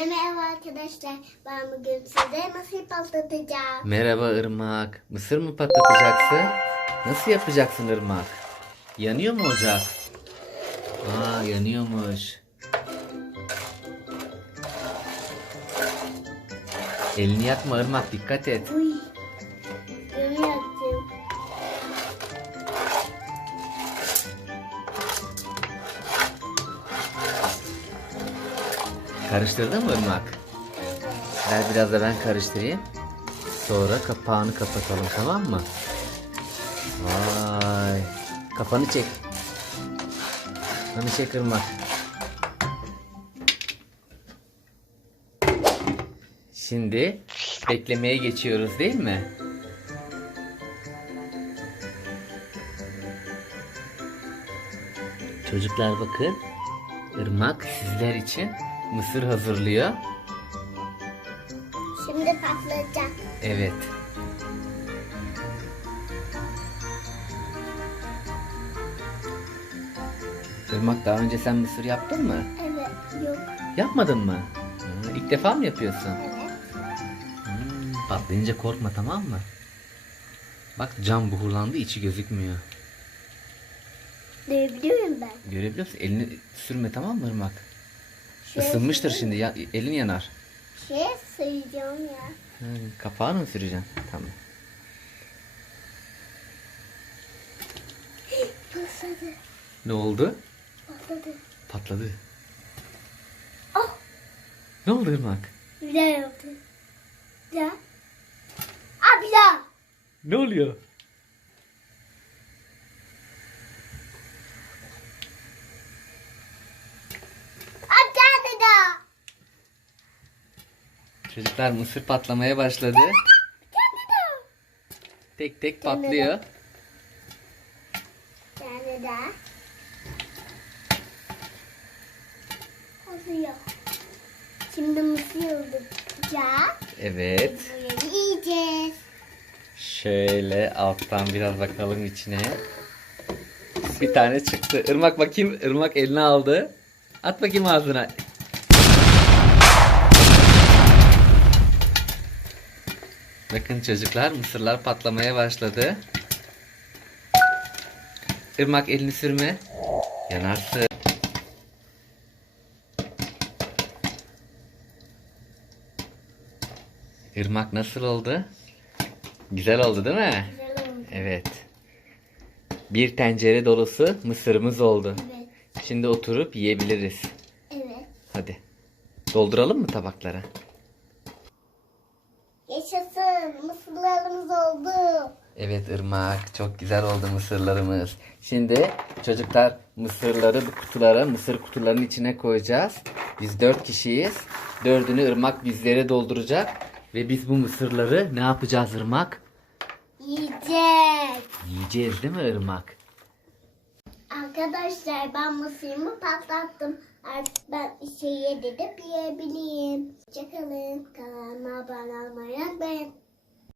Herkese merhaba arkadaşlar. Ben bugün size mısır patlatacağım. Merhaba Irmak. Mısır mı patlatacaksın? Nasıl yapacaksın Irmak? Yanıyor mu ocak? Aa yanıyormuş. Elini yakma Irmak dikkat et. Uy. Karıştırdın mı Irmak? Ver biraz da ben karıştırayım. Sonra kapağını kapatalım tamam mı? Vay. Kafanı çek. Kafanı çek Irmak. Şimdi beklemeye geçiyoruz değil mi? Çocuklar bakın. Irmak sizler için mısır hazırlıyor. Şimdi patlayacak. Evet. Irmak daha önce sen mısır yaptın mı? Evet. Yok. Yapmadın mı? Hı, İlk defa mı yapıyorsun? Evet. Hmm, patlayınca korkma tamam mı? Bak cam buhurlandı içi gözükmüyor. Duyabiliyorum ben. Görebiliyor musun? Elini sürme tamam mı Irmak? Şöyle Isınmıştır şimdi ya, elin yanar. Şey sıyacağım ya. Hı, kapağını mı süreceksin? Tamam. Patladı. Ne oldu? Patladı. Patladı. Oh. Ne oldu Irmak? Güzel yaptı. Ya. Abi ya. Ne oluyor? Abi tane daha. Çocuklar mısır patlamaya başladı. Tek tek patlıyor. tane daha. Oluyor. Şimdi mısır yoğuracağız. Evet. Yiyeceğiz. Şöyle alttan biraz bakalım içine. Bir tane çıktı. Irmak bakayım. Irmak eline aldı. At bakayım ağzına. Bakın çocuklar mısırlar patlamaya başladı. Irmak elini sürme. Yanarsın. Irmak nasıl oldu? Güzel oldu değil mi? Güzel oldu. Evet. Bir tencere dolusu mısırımız oldu. Evet. Şimdi oturup yiyebiliriz. Evet. Hadi. Dolduralım mı tabaklara? Yaşasın. Mısırlarımız oldu. Evet Irmak. Çok güzel oldu mısırlarımız. Şimdi çocuklar mısırları bu kutulara, mısır kutularının içine koyacağız. Biz dört kişiyiz. Dördünü Irmak bizlere dolduracak. Ve biz bu mısırları ne yapacağız Irmak? Yiyeceğiz. Yiyeceğiz değil mi Irmak? Arkadaşlar ben mısırımı patlattım. Artık ben işe yedirip yiyebileyim. Hoşçakalın. Kanalıma abone olmayı unutmayın.